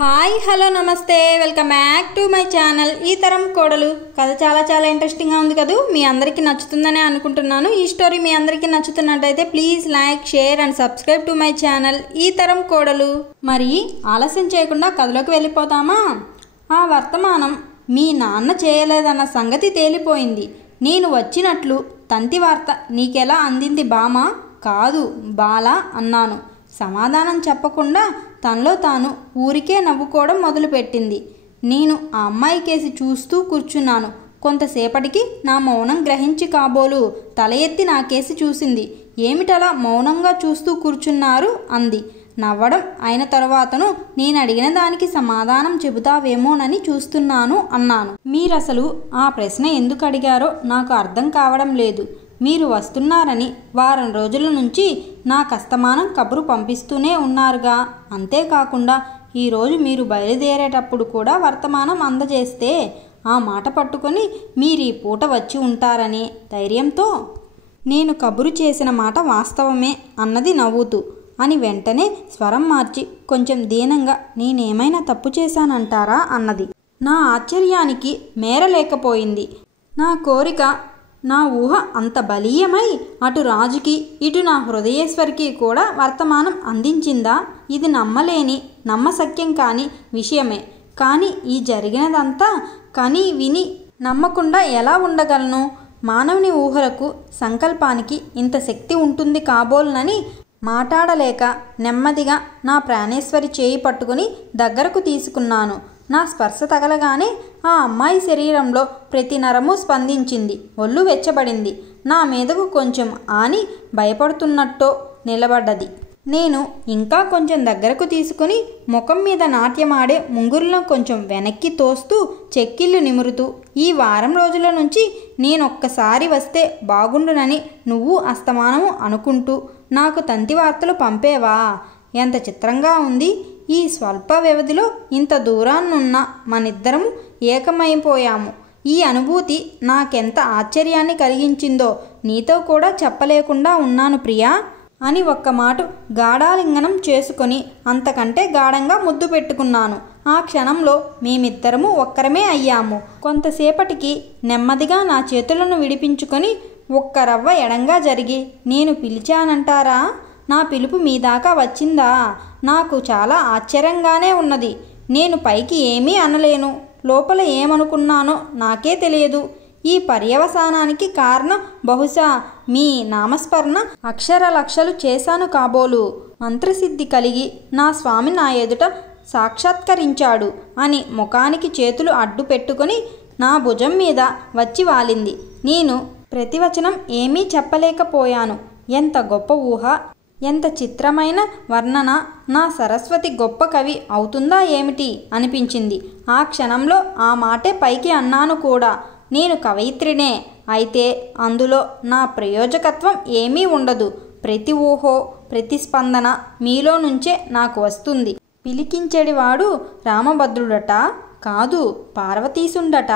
Hi hello నమస్తే welcome back to my channel ఈ తరం కోడలు కథ చాలా ఇంట్రెస్టింగ్గా ఉంది కదా. మీ అందరికీ నచ్చుతుందని అనుకుంటున్నాను. ఈ స్టోరీ మీ అందరికీ నచ్చుతున్నట్టయితే please like share and subscribe to my channel ఈ తరం కోడలు. మరి ఆలస్యం చేయకుండా కథలోకి వెళ్ళిపోతామా? ఆ వర్తమానం మీ నాన్న చేయలేదన్న సంగతి తేలిపోయింది. నేను వచ్చినట్లు తంతి వార్త నీకెలా అందింది బామా? కాదు బాలా అన్నాను. సమాధానం చెప్పకుండా తనలో తాను ఊరికే నవ్వుకోవడం మొదలుపెట్టింది. నేను ఆ అమ్మాయి కేసి చూస్తూ కూర్చున్నాను. కొంతసేపటికి నా మౌనం గ్రహించి కాబోలు తల ఎత్తి నా కేసి చూసింది. ఏమిటలా మౌనంగా చూస్తూ కూర్చున్నారు అంది. నవ్వడం అయిన తరువాతను నేను అడిగిన దానికి సమాధానం చెబుతావేమోనని చూస్తున్నాను అన్నాను. మీరసలు ఆ ప్రశ్న ఎందుకు అడిగారో నాకు అర్థం కావడం లేదు. మీరు వస్తున్నారని వారం రోజుల నుంచి నాకు అస్తమానం కబురు పంపిస్తూనే ఉన్నారుగా. అంతేకాకుండా ఈరోజు మీరు బయలుదేరేటప్పుడు కూడా వర్తమానం అందజేస్తే ఆ మాట పట్టుకొని మీరు ఈ పూట వచ్చి ఉంటారని ధైర్యంతో నేను కబురు చేసిన మాట వాస్తవమే అన్నది నవ్వుతూ. అని వెంటనే స్వరం మార్చి కొంచెం దీనంగా నేనేమైనా తప్పు చేశానంటారా అన్నది. నా ఆశ్చర్యానికి మేరలేకపోయింది. నా కోరిక నా ఊహ అంత బలీయమై అటు రాజుకి ఇటు నా హృదయేశ్వరికి కూడా వర్తమానం అందించిందా? ఇది నమ్మలేని నమ్మశక్యం కాని విషయమే. కానీ ఈ జరిగినదంతా కని విని నమ్మకుండా ఎలా ఉండగలను? మానవుని ఊహలకు సంకల్పానికి ఇంత శక్తి ఉంటుంది కాబోలునని మాట్లాడలేక నెమ్మదిగా నా ప్రాణేశ్వరి చేయి పట్టుకుని దగ్గరకు తీసుకున్నాను. నా స్పర్శ తగలగానే ఆ అమ్మాయి శరీరంలో ప్రతి నరము స్పందించింది. ఒళ్ళు వెచ్చబడింది. నా మీదకు కొంచెం ఆని భయపడుతున్నట్టో నిలబడ్డది. నేను ఇంకా కొంచెం దగ్గరకు తీసుకుని ముఖం మీద నాట్యమాడే ముంగురులను కొంచెం వెనక్కి తోస్తూ చెక్కిళ్ళు నిమురుతూ, ఈ వారం రోజుల నుంచి నేనొక్కసారి వస్తే బాగుండునని నువ్వు అస్తమానము అనుకుంటూ నాకు తంతి వార్తలు పంపేవా? ఎంత చిత్రంగా ఉంది. ఈ స్వల్ప వ్యవధిలో ఇంత దూరాన్నున్న మనిద్దరము ఏకమైపోయాము. ఈ అనుభూతి నాకెంత ఆశ్చర్యాన్ని కలిగించిందో నీతో కూడా చెప్పలేకుండా ఉన్నాను ప్రియా అని ఒక్క మాట గాఢాలింగనం చేసుకొని అంతకంటే గాఢంగా ముద్దు పెట్టుకున్నాను. ఆ క్షణంలో మేమిద్దరము ఒక్కరమే అయ్యాము. కొంతసేపటికి నెమ్మదిగా నా చేతులను విడిపించుకొని ఒక్క రవ్వ ఎడంగా జరిగి నేను పిలిచానంటారా? నా పిలుపు మీ దాకా వచ్చిందా? నాకు చాలా ఆశ్చర్యంగానే ఉన్నది. నేను పైకి ఏమీ అనలేను. లోపల ఏమనుకున్నానో నాకే తెలియదు. ఈ పర్యవసానానికి కారణం బహుశా మీ నామస్మరణ అక్షర లక్షలు చేశాను కాబోలు. మంత్రసిద్ధి కలిగి నా స్వామి నా ఎదుట సాక్షాత్కరించాడు అని ముఖానికి చేతులు అడ్డు పెట్టుకుని నా భుజం మీద వచ్చి వాలింది. నేను ప్రతివచనం ఏమీ చెప్పలేకపోయాను. ఎంత గొప్ప ఊహ, ఎంత చిత్రమైన వర్ణన! నా సరస్వతి గొప్ప కవి అవుతుందా ఏమిటి అనిపించింది. ఆ క్షణంలో ఆ మాటే పైకి అన్నాను కూడా. నేను కవయిత్రినే. అయితే అందులో నా ప్రయోజకత్వం ఏమీ ఉండదు. ప్రతి ఊహో ప్రతిస్పందన మీలో నుంచే నాకు వస్తుంది. పిలికించెడివాడు రామభద్రుడట కాదు పార్వతీసుండట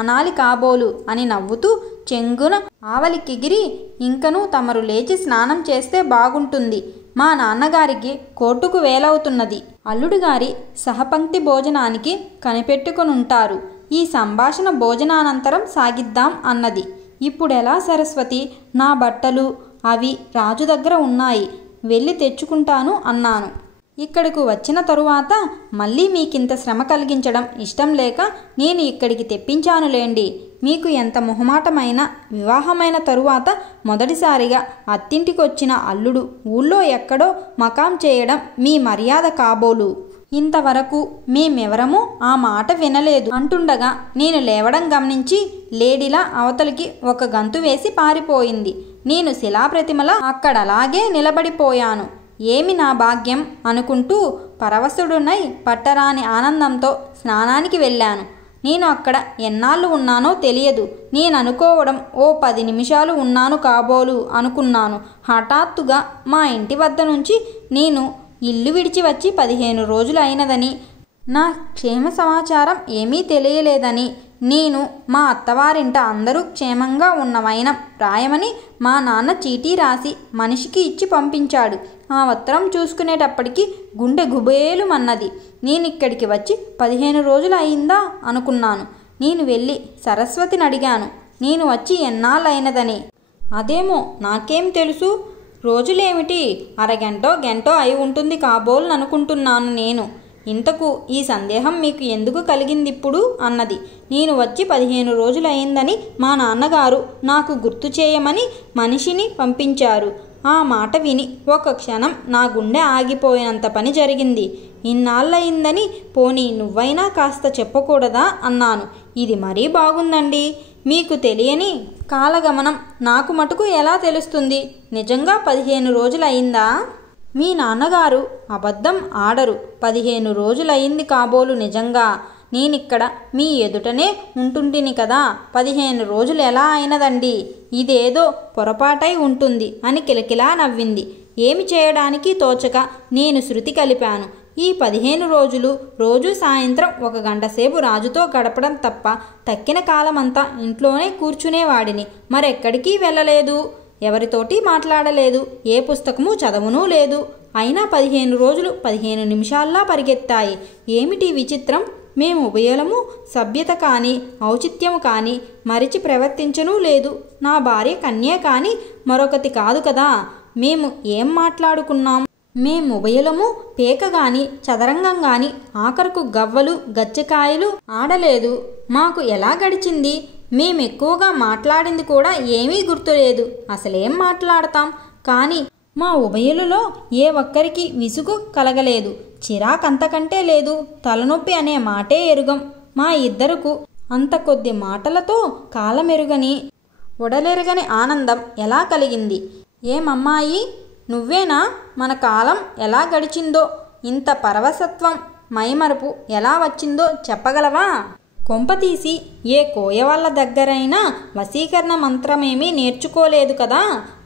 అనాలి కాబోలు అని నవ్వుతూ చెంగున ఆవలికెగిరి, ఇంకనూ తమరు లేచి స్నానం చేస్తే బాగుంటుంది. మా నాన్నగారికి కోర్టుకు వేలవుతున్నది. అల్లుడు గారి సహపంక్తి భోజనానికి కనిపెట్టుకునుంటారు. ఈ సంభాషణ భోజనానంతరం సాగిద్దాం అన్నది. ఇప్పుడెలా సరస్వతి? నా బట్టలు అవి రాజు దగ్గర ఉన్నాయి. వెళ్ళి తెచ్చుకుంటాను అన్నాను. ఇక్కడకు వచ్చిన తరువాత మళ్ళీ మీకింత శ్రమ కలిగించడం ఇష్టం లేక నేను ఇక్కడికి తెప్పించానులేండి. మీకు ఎంత మొహమాటమైన వివాహమైన తరువాత మొదటిసారిగా అత్తింటికొచ్చిన అల్లుడు ఊళ్ళో ఎక్కడో మకాం చేయడం మీ మర్యాద కాబోలు. ఇంతవరకు మేమెవరమూ ఆ మాట వినలేదు అంటుండగా నేను లేవడం గమనించి లేడిలా అవతలికి ఒక గంతు వేసి పారిపోయింది. నేను శిలాప్రతిమలా అక్కడలాగే నిలబడిపోయాను. ఏమి నా భాగ్యం అనుకుంటూ పరవశుడునై పట్టరాని ఆనందంతో స్నానానికి వెళ్ళాను. నేను అక్కడ ఎన్నాళ్ళు ఉన్నానో తెలియదు. నేను అనుకోవడం ఓ 10 నిమిషాలు ఉన్నాను కాబోలు అనుకున్నాను. హఠాత్తుగా మా ఇంటి వద్ద నుంచి నేను ఇల్లు విడిచి వచ్చి 15 రోజులు అయినదని, నా క్షేమ సమాచారం ఏమీ తెలియలేదని, నేను మా అత్తవారింట అందరూ క్షేమంగా ఉన్నవైన రాయమని మా నాన్న చీటీ రాసి మనిషికి ఇచ్చి పంపించాడు. ఆ ఉత్తరం చూసుకునేటప్పటికి గుండె గుబేలుమన్నది. నేనిక్కడికి వచ్చి 15 రోజులు అయిందా అనుకున్నాను. నేను వెళ్ళి సరస్వతిని అడిగాను, నేను వచ్చి ఎన్నాళ్ళైనదని. అదేమో నాకేం తెలుసు, రోజులేమిటి, అరగంటో గంటో అయి ఉంటుంది కాబోలు అనుకుంటున్నాను నేను. ఇంతకు ఈ సందేహం మీకు ఎందుకు కలిగిందిప్పుడు అన్నది. నేను వచ్చి 15 రోజులు అయిందని మా నాన్నగారు నాకు గుర్తు చేయమని మనిషిని పంపించారు. ఆ మాట విని ఒక క్షణం నా గుండె ఆగిపోయినంత పని జరిగింది. ఇన్నాళ్ళయిందని పోనీ నువ్వైనా కాస్త చెప్పకూడదా అన్నాను. ఇది మరీ బాగుందండి, మీకు తెలియని కాలగమనం నాకు మటుకు ఎలా తెలుస్తుంది? నిజంగా 15 రోజులు అయిందా? మీ నాన్నగారు అబద్ధం ఆడరు. 15 రోజులయింది కాబోలు నిజంగా. నేనిక్కడ మీ ఎదుటనే ఉంటుంటిని కదా, 15 రోజులు ఎలా అయినదండి? ఇదేదో పొరపాటై ఉంటుంది అని కిలకిలా నవ్వింది. ఏమి చేయడానికి తోచక నేను శృతి కలిపాను. ఈ 15 రోజులు రోజు సాయంత్రం 1 గంట సేపు రాజుతో గడపడం తప్ప తక్కిన కాలమంతా ఇంట్లోనే కూర్చునేవాడిని. మరెక్కడికి వెళ్ళలేదు, ఎవరితోటి మాట్లాడలేదు, ఏ పుస్తకము చదవనూ లేదు. అయినా 15 రోజులు 15 నిమిషాల్లా పరిగెత్తాయి. ఏమిటి విచిత్రం? మేము ఉభయలము సభ్యత కానీ ఔచిత్యము కానీ మరిచి ప్రవర్తించనూ లేదు. నా భార్య కన్య కానీ మరొకటి కాదు కదా. మేము ఏం మాట్లాడుకున్నాం? మేము ఉభయలము పేక గాని చదరంగం గాని ఆఖరుకు గవ్వలు గచ్చకాయలు ఆడలేదు. మాకు ఎలా గడిచింది? మేమెక్కువగా మాట్లాడింది కూడా ఏమీ గుర్తులేదు. అసలేం మాట్లాడతాం? కానీ మా ఉభయులలో ఏ ఒక్కరికి విసుగు కలగలేదు, చిరాకంతకంటే లేదు, తలనొప్పి అనే మాటే ఎరుగం. మా ఇద్దరుకు అంత కొద్ది మాటలతో కాలమెరుగని ఉడలెరగని ఆనందం ఎలా కలిగింది? ఏమమ్మాయి, నువ్వేనా మన కాలం ఎలా గడిచిందో, ఇంత పరవశత్వం మైమరపు ఎలా వచ్చిందో చెప్పగలవా? కొంపతీసి ఏ కోయ వాళ్ళ దగ్గరైనా వశీకరణ మంత్రమేమీ నేర్చుకోలేదు కదా.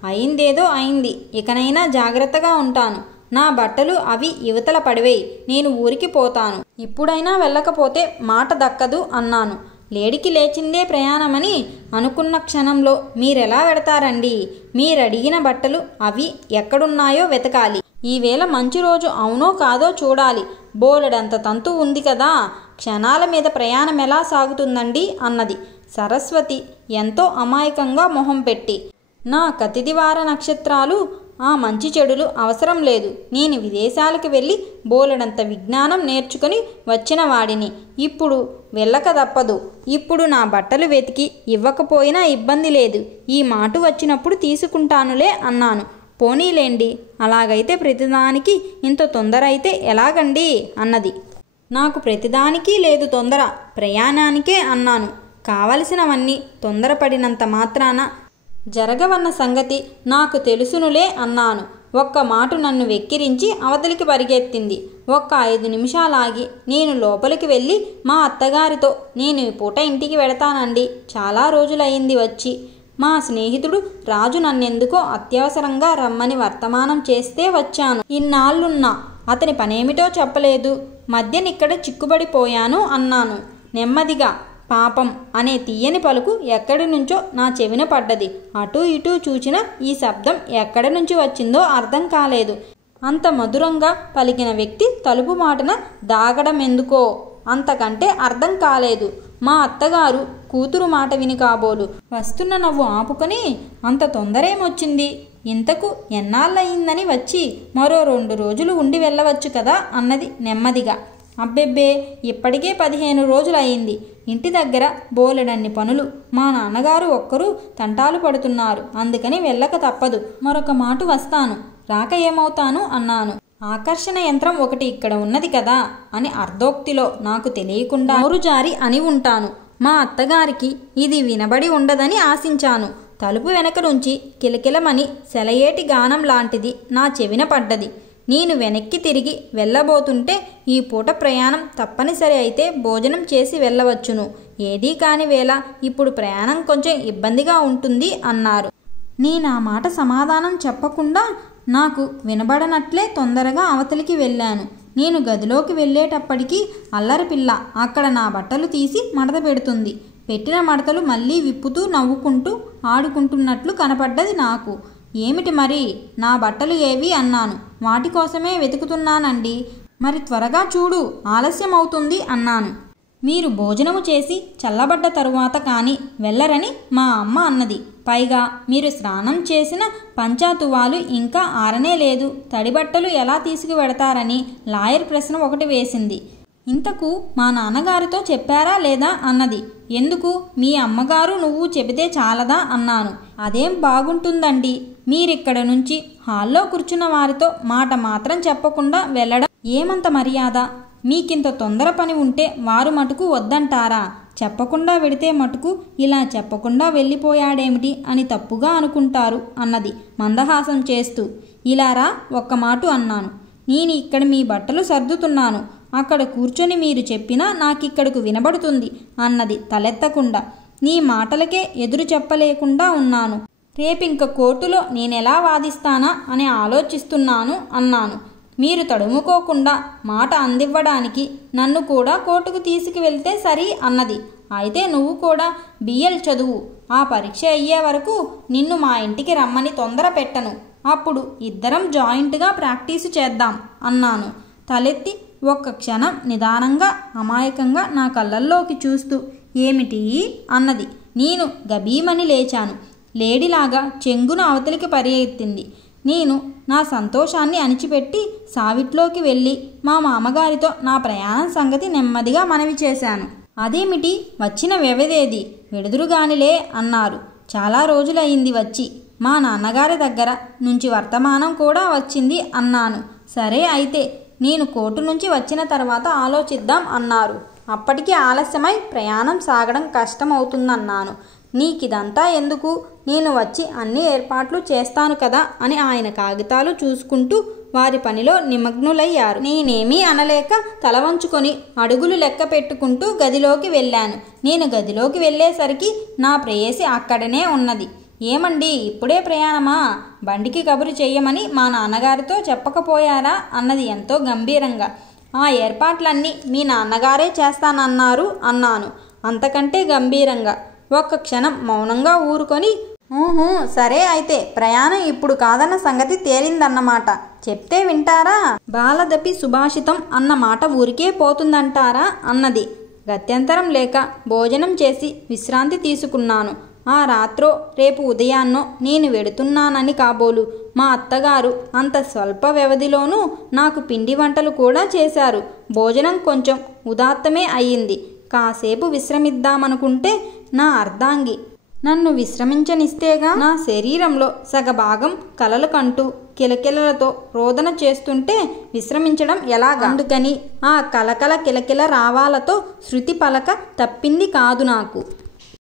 అయిందేదో అయింది, ఇకనైనా జాగ్రత్తగా ఉంటాను. నా బట్టలు అవి యువతల పడివేయి, నేను ఊరికి పోతాను. ఇప్పుడైనా వెళ్ళకపోతే మాట దక్కదు అన్నాను. లేడికి లేచిందే ప్రయాణమని అనుకున్న క్షణంలో మీరెలా వెడతారండి? మీరడిగిన బట్టలు అవి ఎక్కడున్నాయో వెతకాలి. ఈవేళ మంచి రోజు అవునో కాదో చూడాలి. బోలెడంత తంతు ఉంది కదా. క్షణాల మీద ప్రయాణం ఎలా సాగుతుందండి అన్నది సరస్వతి ఎంతో అమాయకంగా మొహం పెట్టి. నా కతిదివార నక్షత్రాలు ఆ మంచి చెడులు అవసరం లేదు. నేను విదేశాలకు వెళ్ళి బోలెడంత విజ్ఞానం నేర్చుకుని వచ్చిన వాడిని. ఇప్పుడు వెళ్ళక తప్పదు. ఇప్పుడు నా బట్టలు వెతికి ఇవ్వకపోయినా ఇబ్బంది లేదు. ఈ మాట వచ్చినప్పుడు తీసుకుంటానులే అన్నాను. పోనీలేండి, అలాగైతే ప్రతిదానికి ఇంత తొందర అయితే ఎలాగండి అన్నది. నాకు ప్రతిదానికి లేదు తొందర, ప్రయాణానికే అన్నాను. కావలసినవన్నీ తొందరపడినంత మాత్రాన జరగవన్న సంగతి నాకు తెలుసునులే అన్నాను. ఒక్క మాట నన్ను వెక్కిరించి అవతలికి పరిగెత్తింది. ఒక్క 5 నిమిషాలాగి నేను లోపలికి వెళ్ళి మా అత్తగారితో నేను ఈ పూట ఇంటికి వెడతానండి, చాలా రోజులయ్యింది వచ్చి. మా స్నేహితుడు రాజు నన్నెందుకో అత్యవసరంగా రమ్మని వర్తమానం చేస్తే వచ్చాను. ఇన్నాళ్ళున్నా అతని పనేమిటో చెప్పలేదు. మధ్యనిక్కడ చిక్కుబడిపోయాను అన్నాను నెమ్మదిగా. పాపం అనే తీయని పలుకు ఎక్కడి నుంచో నా చెవిన పడ్డది. అటూ ఇటూ చూచిన ఈ శబ్దం ఎక్కడి నుంచి వచ్చిందో అర్థం కాలేదు. అంత మధురంగా పలికిన వ్యక్తి తలుపు మాటన దాగడమెందుకో అంతకంటే అర్థం కాలేదు. మా అత్తగారు కూతురు మాట విని కాబోలు వస్తున్న నవ్వు ఆపుకొని, అంత తొందరేమొచ్చింది? ఇంతకు ఎన్నాళ్ళయిందని వచ్చి మరో 2 రోజులు ఉండి వెళ్ళవచ్చు కదా అన్నది నెమ్మదిగా. అబ్బెబ్బే, ఇప్పటికే 15 రోజులయ్యింది. ఇంటి దగ్గర బోలెడన్ని పనులు. మా నాన్నగారు ఒక్కరూ తంటాలు పడుతున్నారు. అందుకని వెళ్ళక తప్పదు. మరొక మాట వస్తాను, రాక ఏమవుతాను అన్నాను. ఆకర్షణ యంత్రం ఒకటి ఇక్కడ ఉన్నది కదా అని అర్ధోక్తిలో నాకు తెలియకుండా నోరు జారి అని ఉంటాను. మా అత్తగారికి ఇది వినబడి ఉండదని ఆశించాను. తలుపు వెనక నుంచి కిలకిలమని సెలయేటి గానం లాంటిది నా చెవిన పడ్డది. నేను వెనక్కి తిరిగి వెళ్ళబోతుంటే, ఈ పూట ప్రయాణం తప్పనిసరి అయితే భోజనం చేసి వెళ్ళవచ్చును. ఏదీ కాని వేళ ఇప్పుడు ప్రయాణం కొంచెం ఇబ్బందిగా ఉంటుంది అన్నారు. నేనా మాట సమాధానం చెప్పకుండా నాకు వినబడనట్లే తొందరగా అవతలికి వెళ్ళాను. నేను గదిలోకి వెళ్ళేటప్పటికీ అల్లరి పిల్ల అక్కడ నా బట్టలు తీసి మడత పెడుతుంది. పెట్టిన మడతలు మళ్ళీ విప్పుతూ నవ్వుకుంటూ ఆడుకుంటున్నట్లు కనపడ్డది నాకు. ఏమిటి మరి, నా బట్టలు ఏవి అన్నాను. వాటి కోసమే వెతుకుతున్నానండి. మరి త్వరగా చూడు, ఆలస్యం అవుతుంది అన్నాను. మీరు భోజనము చేసి చల్లబడ్డ తరువాత కానీ వెళ్ళరని మా అమ్మ అన్నది. పైగా మీరు స్నానం చేసిన పంచాతువాలు ఇంకా ఆరనే లేదు, తడిబట్టలు ఎలా తీసుకువెడతారని లాయర్ ప్రశ్న ఒకటి వేసింది. ఇంతకు మా నాన్నగారితో చెప్పారా లేదా అన్నది. ఎందుకు, మీ అమ్మగారు నువ్వు చెబితే చాలదా అన్నాను. అదేం బాగుంటుందండి, మీరిక్కడ నుంచి హాల్లో కూర్చున్న వారితో మాట మాత్రం చెప్పకుండా వెళ్ళడం ఏమంత మర్యాద? మీకింత తొందర పని ఉంటే వారు మటుకు వద్దంటారా? చెప్పకుండా వెడితే మటుకు ఇలా చెప్పకుండా వెళ్ళిపోయాడేమిటి అని తప్పుగా అనుకుంటారు అన్నది మందహాసం చేస్తూ. ఇలారా ఒక్క మాట అన్నాను. నేను ఇక్కడ మీ బట్టలు సర్దుతున్నాను, అక్కడ కూర్చొని మీరు చెప్పినా నాకిక్కడకు వినబడుతుంది అన్నది తలెత్తకుండా. నీ మాటలకే ఎదురు చెప్పలేకుండా ఉన్నాను. రేపింక కోర్టులో నేనెలా వాదిస్తానా అని ఆలోచిస్తున్నాను అన్నాను. మీరు తడుముకోకుండా మాట అందివ్వడానికి నన్ను కూడా కోర్టుకు తీసుకువెళ్తే సరి అన్నది. అయితే నువ్వు కూడా బిఎల్ చదువు, ఆ పరీక్ష అయ్యే వరకు నిన్ను మా ఇంటికి రమ్మని తొందర పెట్టను, అప్పుడు ఇద్దరం జాయింట్గా ప్రాక్టీసు చేద్దాం అన్నాను. తలెత్తి ఒక్క క్షణం నిదానంగా అమాయకంగా నా కళ్ళల్లోకి చూస్తూ ఏమిటి అన్నది. నేను గబీమని లేచాను. లేడిలాగా చెంగున అవతలికి పరిగెత్తింది. నేను నా సంతోషాన్ని అణిచిపెట్టి సావిట్లోకి వెళ్ళి మా మామగారితో నా ప్రయాణం సంగతి నెమ్మదిగా మనవి చేశాను. అదేమిటి, వచ్చిన వ్యవధేది, వెడుదురుగానిలే అన్నారు. చాలా రోజులయ్యింది వచ్చి. మా నాన్నగారి దగ్గర నుంచి వర్తమానం కూడా వచ్చింది అన్నాను. సరే అయితే నేను కోర్టు నుంచి వచ్చిన తర్వాత ఆలోచిద్దాం అన్నారు. అప్పటికి ఆలస్యమై ప్రయాణం సాగడం కష్టమవుతుందన్నాను. నీకిదంతా ఎందుకు, నేను వచ్చి అన్ని ఏర్పాట్లు చేస్తాను కదా అని ఆయన కాగితాలు చూసుకుంటూ వారి పనిలో నిమగ్నులయ్యారు. నేనేమీ అనలేక తల వంచుకొని అడుగులు లెక్క పెట్టుకుంటూ గదిలోకి వెళ్ళాను. నేను గదిలోకి వెళ్ళేసరికి నా ప్రేయసి అక్కడనే ఉన్నది. ఏమండి, ఇప్పుడే ప్రయాణమా? బండికి కబురు చెయ్యమని మా నాన్నగారితో చెప్పకపోయారా అన్నది ఎంతో గంభీరంగా. ఆ ఏర్పాట్లన్నీ మీ నాన్నగారే చేస్తానన్నారు అన్నాను అంతకంటే గంభీరంగా. ఒక్క క్షణం మౌనంగా ఊరుకొని సరే అయితే ప్రయాణం ఇప్పుడు కాదన్న సంగతి తేలిందన్నమాట. చెప్తే వింటారా? బాలదపి సుభాషితం అన్న మాట ఊరికే పోతుందంటారా అన్నది. గత్యంతరం లేక భోజనం చేసి విశ్రాంతి తీసుకున్నాను. ఆ రాత్రో రేపు ఉదయాన్నో నేను వెడుతున్నానని కాబోలు మా అత్తగారు అంత స్వల్ప వ్యవధిలోనూ నాకు పిండి వంటలు కూడా చేశారు. భోజనం కొంచెం ఉదాత్తమే అయ్యింది. కాసేపు విశ్రమిద్దామనుకుంటే నా అర్ధాంగి నన్ను విశ్రమించనిస్తేగా నా శరీరంలో సగభాగం కలలు కంటూ కిలకిలలతో రోదన చేస్తుంటే విశ్రమించడం ఎలాగా? అందుకని ఆ కలకల కిలకిల రావాలతో శృతి పలక తప్పింది కాదు నాకు.